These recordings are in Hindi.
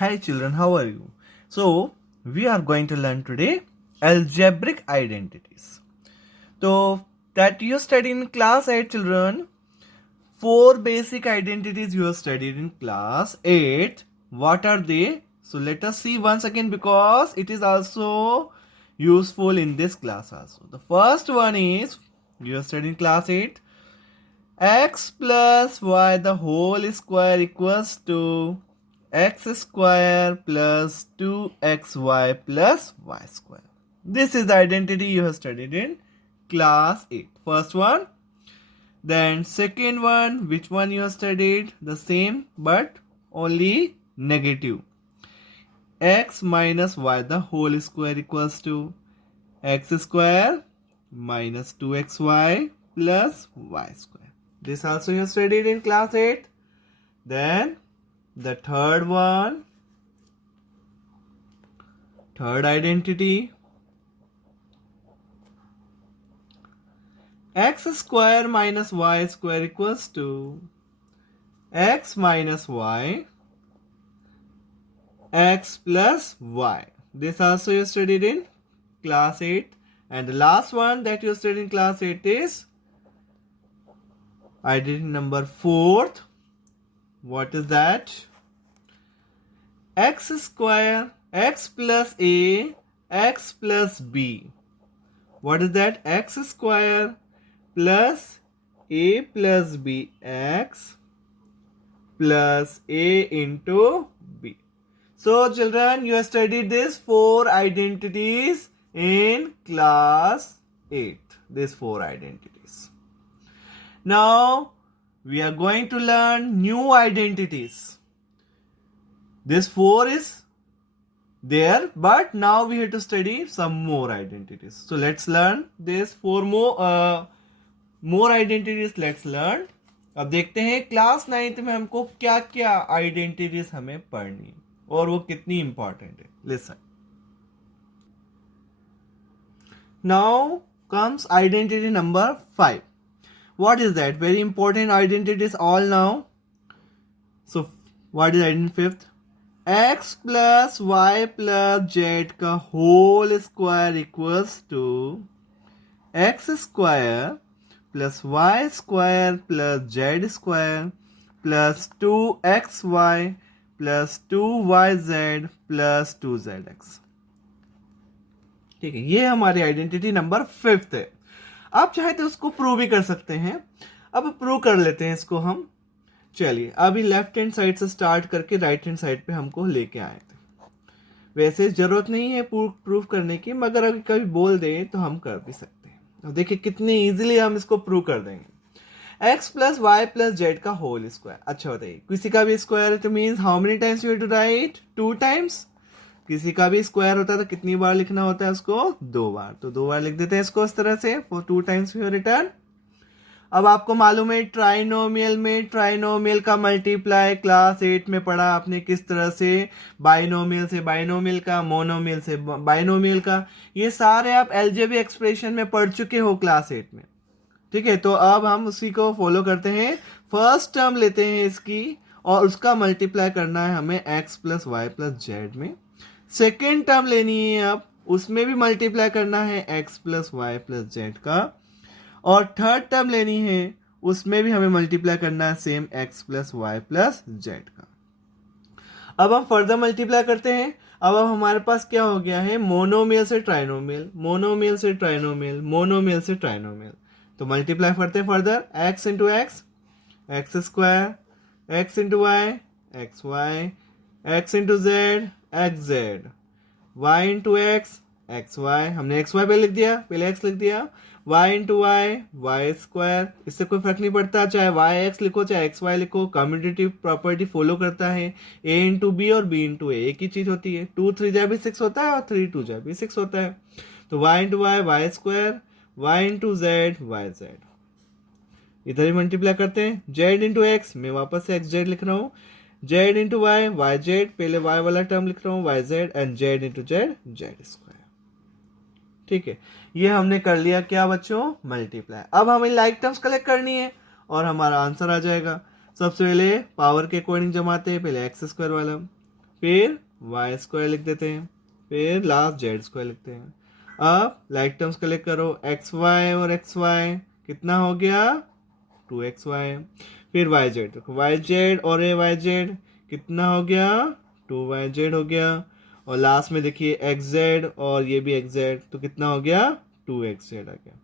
Hi children, how are you? So, we are going to learn today algebraic identities. So, that you studied in class 8 children, four basic identities you have studied in class 8. What are they? So, let us see once again because it is also useful in this class also. The first one is you have studied in class 8 x plus y the whole square equals to x square plus 2xy plus y square. This is the identity you have studied in class 8. First one. Then second one, which one you have studied? The same but only negative. X minus y the whole square equals to x square minus 2xy plus y square. This also you studied in class 8. Then the third one, third identity, x square minus y square equals to x minus y, x plus y. This also you studied in class 8. And the last one that you studied in class 8 is identity number 4th. What is that? X square, x plus a, x plus b. What is that? X square plus a plus b, x plus a into b. So children, you have studied these four identities in class 8. These four identities. Now, we are going to learn new identities. This 4 is there, but now we have to study some more identities. So let's learn this 4 more identities. Let's learn. अब देखते हैं क्लास 9th में हमको क्या क्या आइडेंटिटीज हमें पढ़नी और वो कितनी इंपॉर्टेंट है. Listen. Now comes identity number 5. What is that? Very important identities all now. So what is identity 5th? x plus y plus z का whole square equals to x square plus y square plus z square plus 2xy plus 2yz plus 2zx. ठीक है, ये हमारी आइडेंटिटी नंबर 5th है. आप चाहे तो उसको प्रूव भी कर सकते हैं. अब प्रूव कर लेते हैं इसको हम. चलिए, अभी लेफ्ट हैंड साइड से स्टार्ट करके राइट हैंड साइड पे हमको लेके आए थे. वैसे जरूरत नहीं है प्रूव करने की, मगर अगर कभी बोल दे तो हम कर भी सकते हैं. तो देखिए कितनी इजीली हम इसको प्रूव कर देंगे. x plus Y plus Z का होल स्क्वायर. अच्छा बताइए, किसी का भी स्क्वायर है तो means how many times you have to write? 2 times. किसी का भी स्क्वायर होता है तो कितनी बार लिखना होता है उसको? 2 बार. तो 2 बार लिख देते हैं इसको इस तरह से. For 2 times we have return. अब आपको मालूम है ट्राइनोमियल का मल्टीप्लाई क्लास 8 में पढ़ा आपने किस तरह से. बाइनोमियल से बाइनोमियल का, मोनोमियल से बाइनोमियल का. ये सारे आप अलजेब्रिक एक्सप्रेशन में पढ़ चुके हो क्लास 8 में. ठीक है, तो अब हम उसी को फॉलो करते हैं. फर्स्ट टर्म लेते हैं इसकी और उसका मल्टीप्लाई करना है हमें x plus Y plus z में. सेकेंड टर्म लेनी है, अब उसमें भी मल्टीप्लाई करना है x plus Y plus Z का. और थर्ड टर्म लेनी है, उसमें भी हमें मल्टीप्लाई करना है same x plus Y plus Z का. अब हम फर्दर मल्टीप्लाई करते हैं. अब हमारे पास क्या हो गया है? मोनोमियल से ट्राइनोमियल, मोनोमियल से ट्राइनोमियल, मोनोमियल से ट्राइनोमियल. तो मल्टीप्लाई करते हैं further. x into x, x square, x into y, x y, x into z, x z, y into x, x y. हमने एक्स वाई पे लिख दिया, पहले एक्स लिख दिया. y into y, y square. इससे कोई फर्क नहीं पड़ता, चाहे वाई एक्स लिखो चाहे एक्स वाई लिखो, कम्यूटेटिव प्रॉपर्टी फॉलो करता है. a इंटू बी और b इंटू ए एक ही चीज होती है. 2 3 जा भी 6 होता है और 3 2 जा भी 6 होता है. तो y into y, y square, y into z, y z. इधर ही मल्टीप्लाई करते हैं. z इंटू एक्स, मैं वापस से एक्स जेड लिख रहा हूँ. z into y, y z, पहले y वाला टर्म लिख रहा हूँ y z, and z into z, z square. ठीक है, ये हमने कर लिया क्या बच्चों? मल्टीप्लाई. अब हमें लाइक टर्म्स कलेक्ट करनी है और हमारा आंसर आ जाएगा. सबसे पहले पावर के अकॉर्डिंग जमाते हैं. पहले एक्स स्क्वायर वाला, फिर वाई स्क्वायर लिख देते हैं, फिर लास्ट जेड स्क्वायर लिखते हैं। अब लाइक टर्म्स कलेक्ट करो, एक्स वाई और एक्स वाई कितना हो गया 2xy। फिर वाई जेड देखो, वाई जेड और ए वाई जेड कितना हो गया 2yz हो गया। और लास्ट में देखिए एक्स जेड और ये भी एक्स जेड, तो कितना हो गया 2xz आ गया।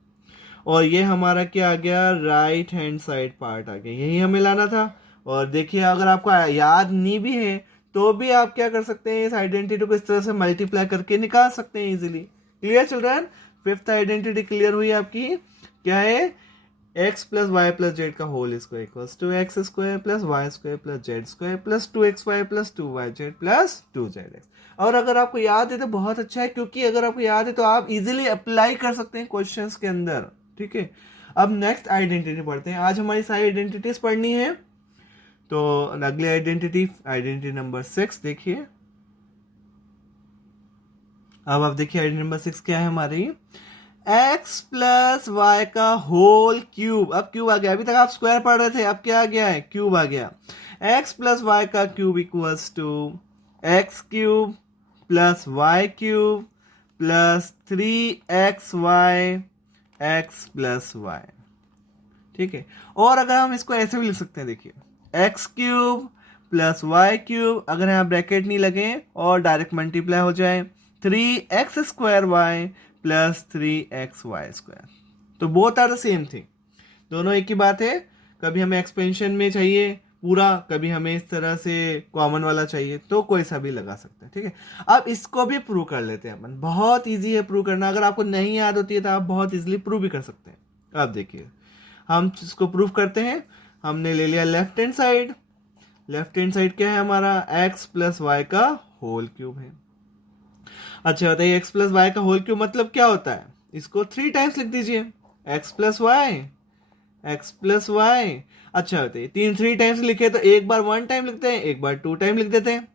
और ये हमारा क्या आ गया राइट हैंड साइड पार्ट आ गया, यही हमें लाना था। और देखिए अगर आपको याद नहीं भी है तो भी आप क्या कर सकते हैं, इस आइडेंटिटी को इस तरह से मल्टीप्लाई करके निकाल सकते हैं easily. Clear children? Fifth identity clear हुई आपकी, क्या है x plus Y plus Z का whole square equals to X square plus Y square plus Z square plus 2xy plus 2yz plus 2zx। और अगर आपको याद है तो बहुत अच्छा है, क्योंकि अगर आपको याद है तो आप इजीली अप्लाई कर सकते हैं क्वेश्चंस के अंदर। ठीक है, अब नेक्स्ट आइडेंटिटी पढ़ते हैं। आज हमारी सारी आइडेंटिटीज पढ़नी है, तो अगली आइडेंटिटी नंबर 6 देखिए। अब आप देखिए आइडेंटिटी नंबर 6 क्या है हमारी, x प्लस वाई का होल क्यूब। अब क्यूब आ गया, अभी तक आप स्क्वायर पढ़ रहे थे, अब क्या आ गया है क्यूब आ गया। x प्लस वाई का cube equals to x cube plus y cube plus 3xy x plus y. ठीक है, और अगर हम इसको ऐसे भी लिख सकते हैं, देखिए x cube plus y cube, अगर यहाँ ब्रैकेट नहीं लगे और डायरेक्ट मल्टीप्लाई हो जाए 3x² प्लस 3xy²। तो both are the same thing, दोनों एक ही बात है। कभी हमें एक्सपेंशन में चाहिए पूरा, कभी हमें इस तरह से कॉमन वाला चाहिए, तो कोई सा भी लगा सकते हैं। ठीक है, अब इसको भी प्रूव कर लेते हैं अपन, बहुत इजी है प्रूव करना। अगर आपको नहीं याद होती है तो आप बहुत इजीली प्रूव भी कर सकते हैं। अब देखिए हम इसको प्रूव करते हैं। हमने ले लिया left hand side, left hand side क्या है हमारा x प्लस वाई का होल क्यूब है। अच्छा बताइए x प्लस वाई का होल क्यूब मतलब क्या होता है, इसको 3 टाइम्स लिख दीजिए, x plus y x plus y. अच्छा बताइए 3 टाइम्स लिखे तो एक बार 1 टाइम लिखते हैं, एक बार 2 टाइम लिख देते हैं।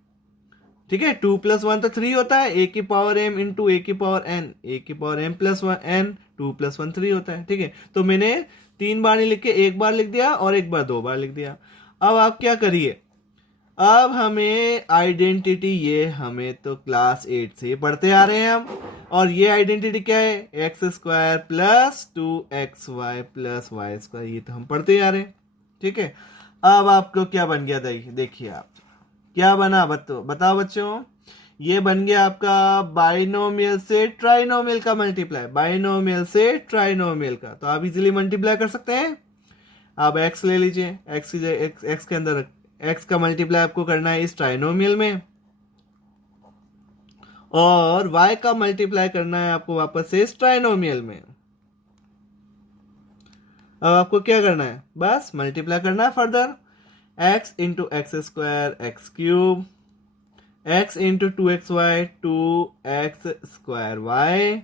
ठीक है, 2 प्लस 1 तो 3 होता है, a की पावर m इंटू a की पावर n, a की power m plus n, 2 plus 1 3 होता है। ठीक है, तो मैंने 3 बार नहीं लिख के एक बार लिख दिया और एक बार 2 बार लिख दिया। अब आप क्या करिए, अब हमें आइडेंटिटी, ये हमें तो क्लास 8 से पढ़ते आ रहे हैं हम, और ये आइडेंटिटी क्या है x² plus 2xy plus y², ये तो हम पढ़ते आ रहे हैं। ठीक है, अब आपको क्या बन गया देखिए आप क्या बना, बताओ बच्चों, ये बन गया आपका बाइनोमियल से ट्राइनोमियल का मल्टीप्लाई, बाइनोमियल से ट्राइनोमियल का। तो आप इजीली मल्टीप्लाई कर सकते हैं। आप x ले लीजिए, x के अंदर x का मल्टीप्लाई आपको करना है इस ट्राइनोमियल में, और y का मल्टीप्लाई करना है आपको वापस से इस ट्राइनोमियल में। अब आपको क्या करना है, बस मल्टीप्लाई करना है further, x into x² x cube, x into 2xy 2x²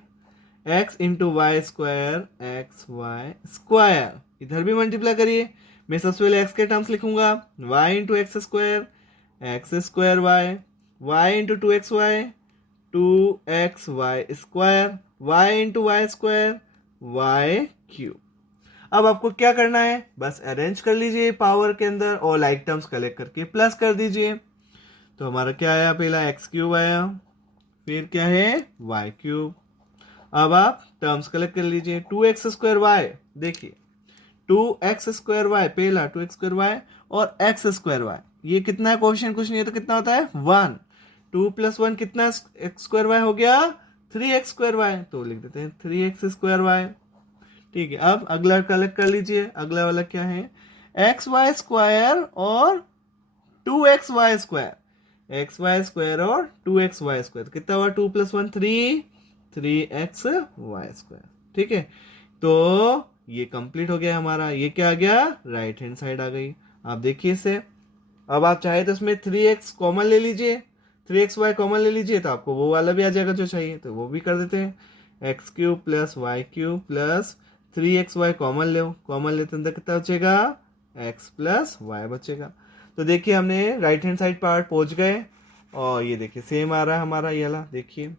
x into y² xy²। इधर भी मल्टीप्लाई करिए, मैं सबसे पहले x के टर्म्स लिखूंगा, y into x² y into 2xy 2xy², y into y² y³। अब आपको क्या करना है, बस अरेंज कर लीजिए पावर के अंदर और लाइक टर्म्स कलेक्ट करके प्लस कर दीजिए। तो हमारा क्या आया, पहला x³ आया, फिर क्या है y³। अब आप टर्म्स कलेक्ट कर लीजिए, 2x² देखिए 2x² पहला 2x² और x², ये कितना है क्वेश्चन कुछ नहीं है तो कितना होता है 1, 2 प्लस 1 कितना x² हो गया 3x², तो लिख देते हैं 3x²। ठीक है, अब अगला कलेक्ट कर लीजिए, अगला वाला क्या है xy² और 2xy², xy² और 2xy², तो कितना हुआ 2 प्लस 1 3xy²। ठीक है, तो ये कंप्लीट हो गया हमारा, ये क्या आ गया राइट हैंड साइड आ गई। आप देखिए इसे, अब आप चाहे तो इसमें 3x कॉमन ले लीजिए, 3xy कॉमन ले लीजिए तो आपको वो वाला भी आ जाएगा जो चाहिए, तो वो भी कर देते हैं, x³ plus y³ plus 3xy common लेते अंदर कितना बचेगा x प्लस y बचेगा। तो देखिए हमने राइट हैंड साइड पार्ट पहुंच गए, और ये देखिए सेम आ रहा है हमारा, ये वाला देखिए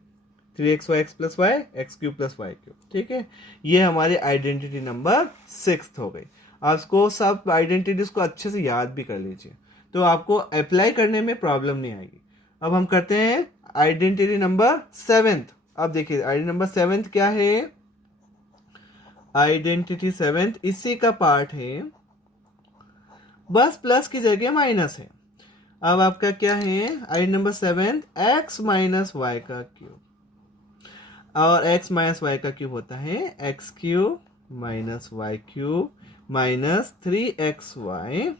3xy x plus y x³ plus y³। ठीक है, ये हमारी आइडेंटिटी नंबर 6 हो गई। आप इसको सब आइडेंटिटीज को अच्छे से याद भी कर लीजिए, तो आपको अप्लाई करने में प्रॉब्लम नहीं आएगी। अब हम करते हैं आइडेंटिटी नंबर 7th। अब देखिए आइडेंटिटी नंबर 7th क्या है, आइडेंटिटी 7th इसी का पार्ट है, बस प्लस की जगह माइनस है। अब आपका क्या है identity number 7th, x minus y का क्यूब, और x माइनस वाई का क्यूब होता है x cube minus y cube minus 3xy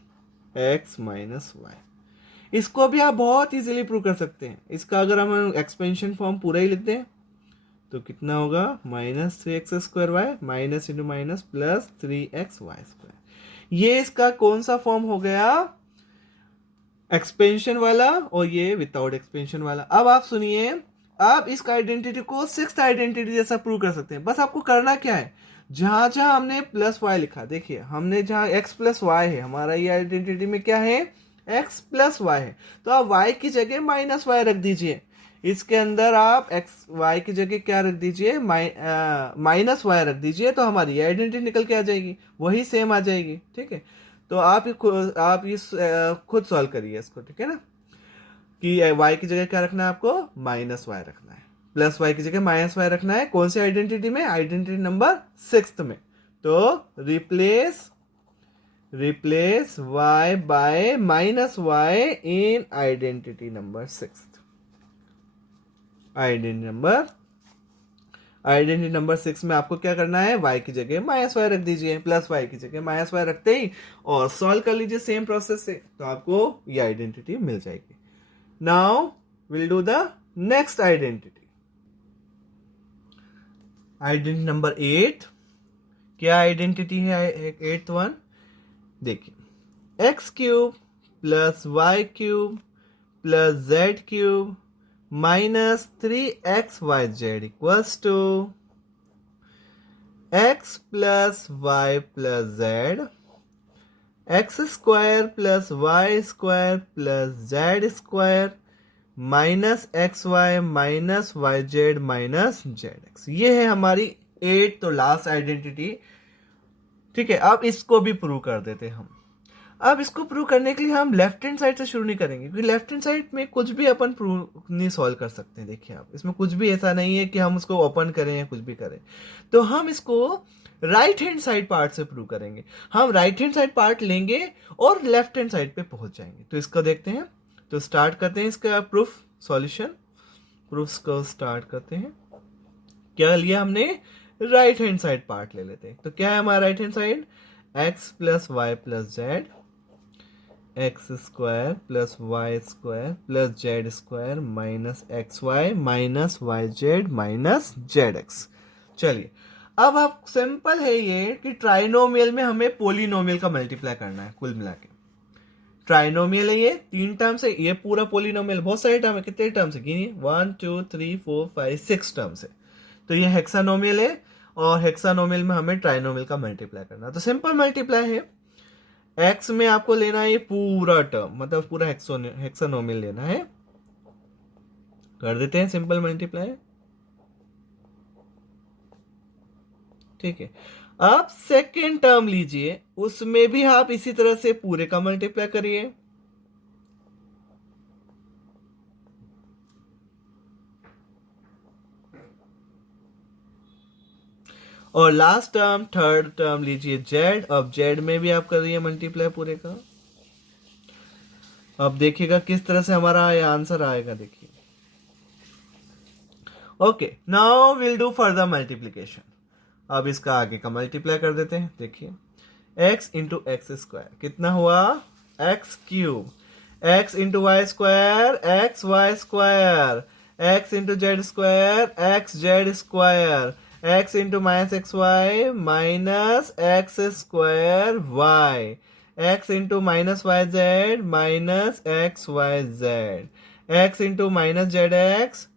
x minus y. इसको भी आप बहुत इजीली प्रूव कर सकते हैं। इसका अगर हम एक्सपेंशन फॉर्म पूरा ही लेते हैं तो कितना होगा, -3x² y minus into minus plus 3xy²। ये इसका कौन सा फॉर्म हो गया, एक्सपेंशन वाला, और ये विदाउट एक्सपेंशन वाला। अब आप सुनिए, आप इस आइडेंटिटी को 6th आइडेंटिटी जैसा प्रूव कर सकते हैं। बस आपको करना क्या है, जहां जहां हमने प्लस वाई लिखा, देखिए हमने जहां x प्लस वाई है, हमारा ये आइडेंटिटी में क्या है, x प्लस वाई है, तो आप y की जगह माइनस वाई रख दीजिए। इसके अंदर आप x y की जगह क्या रख दीजिए, माइनस वाई रख दीजिए, तो हमारी ये आइडेंटिटी निकल के आ जाएगी, वही सेम आ जाएगी। ठीक है, तो आप इस खुद सॉल्व करिए इसको, ठीक है ना, कि y की जगह क्या रखना है आपको, माइनस वाई रखना है, प्लस वाई की जगह माइनस वाई रखना है। कौन सी आइडेंटिटी में, आइडेंटिटी नंबर 6th में। तो replace y by minus y in identity number 6th। Identity number 6 में आपको क्या करना है, y की जगह माइनस वाई रख दीजिए, प्लस वाई की जगह माइनस वाई रखते ही और सॉल्व कर लीजिए सेम प्रोसेस से, तो आपको ये आइडेंटिटी मिल जाएगी। Now will do the next identity, identity number 8। क्या आइडेंटिटी है 8th वन, देखिए x cube plus y cube plus z cube minus 3xyz equals to x plus Y plus z, x square plus Y square plus Z square minus x Y minus Y Z minus Z x. ये है हमारी 8 तो लास्ट आइडेंटिटी। ठीक है, अब इसको भी प्रूव कर देते हैं हम। अब इसको प्रूव करने के लिए हम लेफ्ट हैंड साइड से शुरू नहीं करेंगे, क्योंकि लेफ्ट हैंड साइड में कुछ भी अपन प्रूव नहीं सॉल्व कर सकते। देखिए आप, इसमें कुछ भी ऐसा नहीं है कि हम उसको ओपन करें या कुछ भी करें, तो हम इसको राइट हैंड साइड पार्ट से प्रूव करेंगे। हम राइट हैंड साइड पार्ट लेंगे और लेफ्ट हैंड साइड पे पहुंच जाएंगे। तो इसको देखते हैं, तो स्टार्ट करते हैं इसका प्रूफ सॉल्यूशन। प्रूफ को स्टार्ट करते हैं। क्या लिया हमने, राइट हैंड साइड पार्ट ले लेते हैं। तो क्या है हमारा right hand side, x plus Y plus z, x square plus Y square plus Z square minus x Y minus Y Z minus Z x. चलिए, अब आप सिंपल है ये कि ट्राइनोमियल में हमें पोलिनोमियल का मल्टीप्लाई करना है। कुल मिला के ट्राइनोमियल है ये, 3 टर्म से, ये पूरा पोलिनोमियल बहुत सारे टर्म है। कितने टर्म से गिनिए, 1 2 3 4 5 6 टर्म से। तो ये हेक्सानोमियल है, और हेक्सानोमियल में हमें ट्राइनोमियल का मल्टीप्लाई करना है। तो सिंपल मल्टीप्लाई है, एक्स में आपको लेना है ये पूरा टर्म, मतलब पूरा हेक्सानोमियल लेना है। कर देते हैं सिंपल मल्टीप्लाई। ठीक है, अब सेकेंड टर्म लीजिए, उसमें भी आप इसी तरह से पूरे का मल्टीप्लाई करिए। और लास्ट टर्म थर्ड टर्म लीजिए जेड। अब जेड में भी आप करिए मल्टीप्लाई पूरे का। अब देखिएगा किस तरह से हमारा ये आंसर आएगा, देखिए। Okay, now will do further multiplication. अब इसका आगे का मल्टीप्लाई कर देते हैं। देखिए, x इंटू एक्स स्क्वायर कितना हुआ, X cube, x into Y square X Y square, x into Z square X Z square, x into minus x Y minus X square Y, x into minus Y Z minus x Y Z, x into minus Z X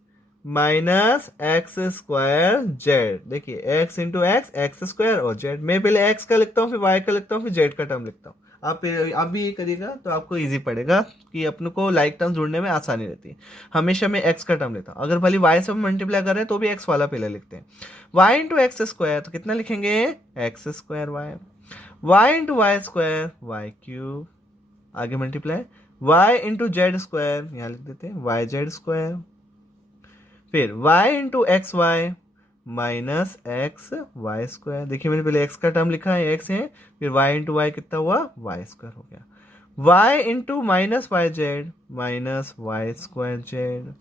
minus X square Z. देखिए, X into x x square और जेड। मैं पहले एक्स का लिखता हूँ, फिर वाई का लिखता हूँ, फिर जेड का टर्म लिखता हूँ। आप भी ये करिएगा तो आपको इजी पड़ेगा, कि अपने को लाइक टर्म जोड़ने में आसानी रहती है। हमेशा मैं एक्स का टर्म लेता हूँ। अगर भले वाई से मल्टीप्लाई कर रहे हैं तो भी एक्स वाला पहले लिखते हैं। वाई इंटू एक्स स्क्वायर, तो कितना लिखेंगे, X square Y, Y into Y square Y cube, आगे multiply, y into Z square, यहाँ लिख देते हैं वाई जेड स्क्वायर, फिर y into X Y minus x Y square. देखिए मैंने पहले x का टर्म लिखा है, x है, फिर y इंटू वाई कितना हुआ, वाई स्क्वायर हो गया। y into minus Y Z minus y square z,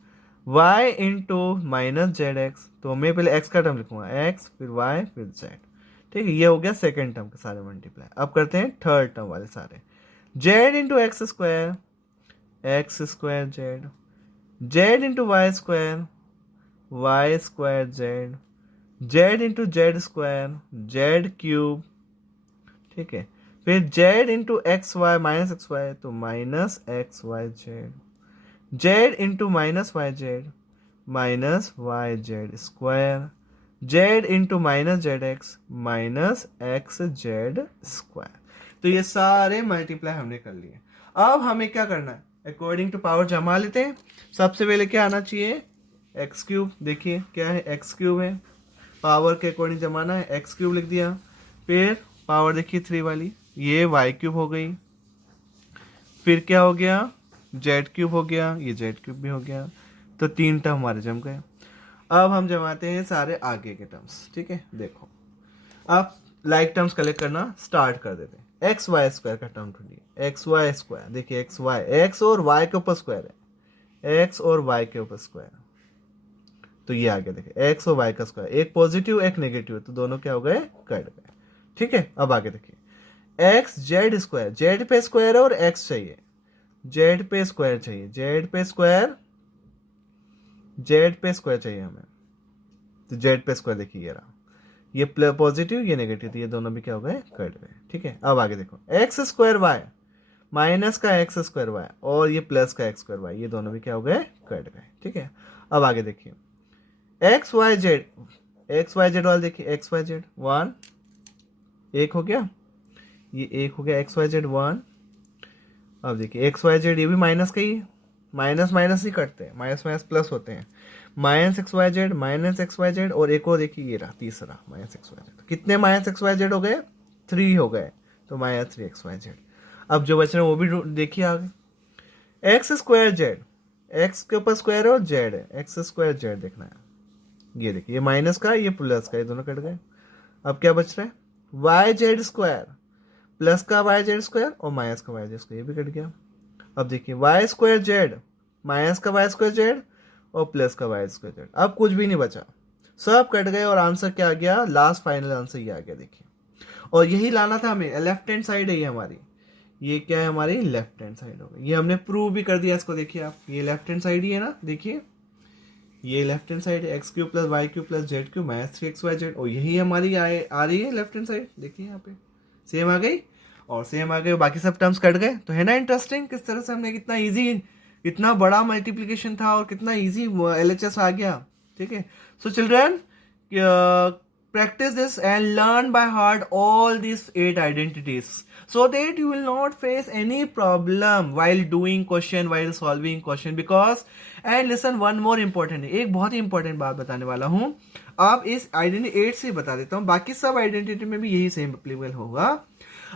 y into minus Z x, तो मैं पहले x का टर्म लिखूंगा x, फिर y, फिर z। ठीक है, ये हो गया सेकेंड टर्म के सारे मल्टीप्लाई। अब करते हैं थर्ड टर्म वाले सारे। z into X square, X square Z, z into Y square, Y square Z, Z into Z square, Z cube. ठीक है, फिर Z into X Y minus x Y, तो minus x Y Z, Z into minus Y Z minus Y Z square, Z into minus Z X minus X Z square. तो ये सारे मल्टीप्लाई हमने कर लिए। अब हमें क्या करना है, अकॉर्डिंग टू पावर जमा लेते हैं। सबसे पहले क्या आना चाहिए, एक्स क्यूब। देखिए क्या है, एक्स क्यूब है, पावर के अकॉर्डिंग जमाना है, एक्स क्यूब लिख दिया। फिर पावर देखिए 3 वाली, ये वाई क्यूब हो गई। फिर क्या हो गया, जेड क्यूब हो गया, ये जेड क्यूब भी हो गया। तो 3 टर्म हमारे जम गए। अब हम जमाते हैं सारे आगे के टर्म्स। ठीक है, देखो अब लाइक टर्म्स कलेक्ट करना स्टार्ट कर देते हैं। एक्स वाई स्क्वायर का टर्म ढूंढिए, एक्स वाई स्क्वायर। देखिए एक्स वाई, एक्स और वाई के ऊपर स्क्वायर है, एक्स और वाई के ऊपर स्क्वायर, तो ये आ गया। देखिए एक्स और वाई का स्क्वायर, एक पॉजिटिव एक नेगेटिव, तो दोनों क्या हो गए, कट गए। ठीक है, अब आगे देखिए एक्स जेड स्क्वायर, जेड पे स्क्वायर है और एक्स चाहिए, जेड पे स्क्वायर चाहिए, जेड पे स्क्वायर, जेड पे स्क्वायर चाहिए हमें, तो जेड पे स्क्वायर देखिए ये रहा, ये पॉजिटिव ये नेगेटिव, तो ये दोनों भी क्या हो गए, कट गए। ठीक है, अब आगे देखो एक्स स्क्वायर वाई माइनस का एक्स स्क्वायर वाई और ये प्लस का एक्स स्क्वायर वाई, ये दोनों भी क्या हो गए, कट गए। ठीक है, अब आगे देखिए x Y z, x Y z वाला देखिए, एक्स वाई जेड 1 एक हो गया, ये एक हो गया एक्स वाई जेड 1। अब देखिए एक्स वाई जेड, ये भी माइनस का ही, माइनस माइनस ही कटते हैं, माइनस माइनस प्लस होते हैं, minus x Y Z minus x Y z, और एक और देखिए ये रहा तीसरा माइनस एक्स वाई जेड। कितने माइनस एक्स वाई जेड हो गए, 3 हो गए, तो माइनस 3 एक्स वाई जेड। अब जो बच रहे हैं वो भी देखिए आगे, एक्स स्क्वायर जेड, एक्स के ऊपर स्क्वायर है और जेड है, एक्स स्क्वायर जेड देखना है। ये देखिए ये माइनस का ये प्लस का, ये दोनों कट गए। अब क्या बच रहा है, वाई जेड स्क्वायर, प्लस का वाई जेड स्क्वायर और माइनस का वाई जेड स्क्वायर, ये भी कट गया। अब देखिए वाई स्क्वायर जेड, माइनस का वाई स्क्वायर जेड और प्लस का वाई स्क्वायर जेड, अब कुछ भी नहीं बचा, सब कट गए और आंसर क्या आ गया, लास्ट फाइनल आंसर ये आ गया। देखिए, और यही लाना था हमें, लेफ्ट हैंड साइड है ये हमारी, ये क्या है हमारी लेफ्ट हैंड साइड हो गई, ये हमने प्रूव भी कर दिया इसको। देखिए आप, ये लेफ्ट हैंड साइड ही है ना, देखिए ये लेफ्ट हैंड साइड है, x cube plus y cube plus z cube minus 3 x Y z, और यही हमारी आ रही है लेफ्ट हैंड साइड। देखिए यहाँ पे सेम आ गई और सेम आ गए, बाकी सब टर्म्स कट गए। तो है ना इंटरेस्टिंग, किस तरह से हमने कितना इजी, इतना बड़ा मल्टीप्लिकेशन था और कितना इजी एलएचएस आ गया। ठीक है, so children practice this and learn by heart all these 8 identities so that you will not face any problem while doing question, while solving question, because and listen one more important, एक बहुत ही important बात बताने वाला हूँ। अब इस आइडेंटिटी 8 से बता देता हूँ, बाकी सब आइडेंटिटी में भी यही सेम एप्लीकेबल होगा।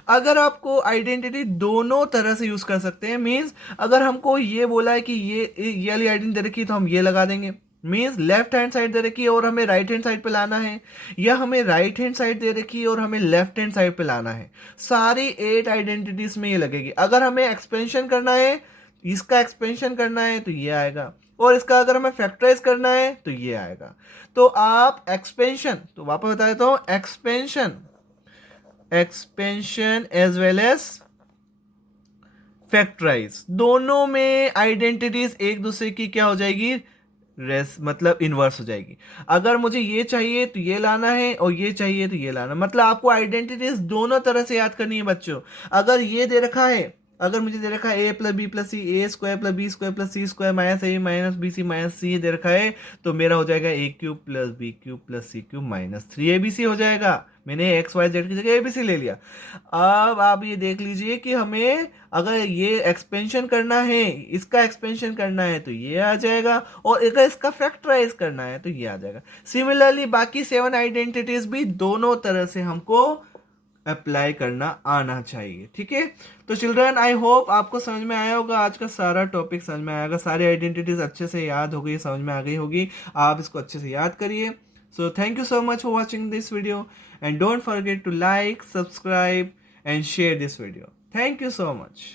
अगर आपको आइडेंटिटी दोनों तरह से यूज कर सकते हैं, मीन्स अगर हमको ये बोला है कि ये वाली आइडेंटिटी दे रखी है तो हम ये लगा देंगे, मीन्स लेफ्ट हैंड साइड दे रखी है और हमें राइट हैंड साइड पे लाना है, या हमें राइट हैंड साइड दे रखी है और हमें लेफ्ट हैंड साइड पे लाना है, सारी 8 आइडेंटिटीज में ये लगेगी। अगर हमें एक्सपेंशन करना है, इसका एक्सपेंशन करना है तो ये आएगा, और इसका अगर हमें फैक्टराइज करना है तो ये आएगा। तो आप एक्सपेंशन, तो वापस बता देता हूं, expansion as well as factorise, दोनों में आइडेंटिटीज एक दूसरे की क्या हो जाएगी, मतलब इनवर्स हो जाएगी। अगर मुझे ये चाहिए तो ये लाना है और ये चाहिए तो ये लाना, मतलब आपको आइडेंटिटीज दोनों तरह से याद करनी है बच्चों। अगर ये दे रखा है, अगर मुझे दे रखा है A plus B plus C, A square plus B square plus C square minus A minus B C minus C दे रखा है, तो मेरा हो जाएगा A cube plus B cube plus C cube minus 3abc हो जाएगा। मैंने एक्स वाई जेड की जगह एबीसी ले लिया। अब आप ये देख लीजिए कि हमें अगर ये एक्सपेंशन करना है, इसका एक्सपेंशन करना है तो ये आ जाएगा, और अगर इसका फैक्टराइज करना है तो ये आ जाएगा। सिमिलरली बाकी 7 आइडेंटिटीज भी दोनों तरह से हमको अप्लाई करना आना चाहिए। ठीक है, तो चिल्ड्रन आई होप आपको समझ में आया होगा, आज का सारा टॉपिक समझ में आया होगा, सारी आइडेंटिटीज अच्छे से याद हो गई, समझ में आ गई होगी। आप इसको अच्छे से याद करिए। So thank you so much for watching this video and don't forget to like, subscribe and share this video. Thank you so much.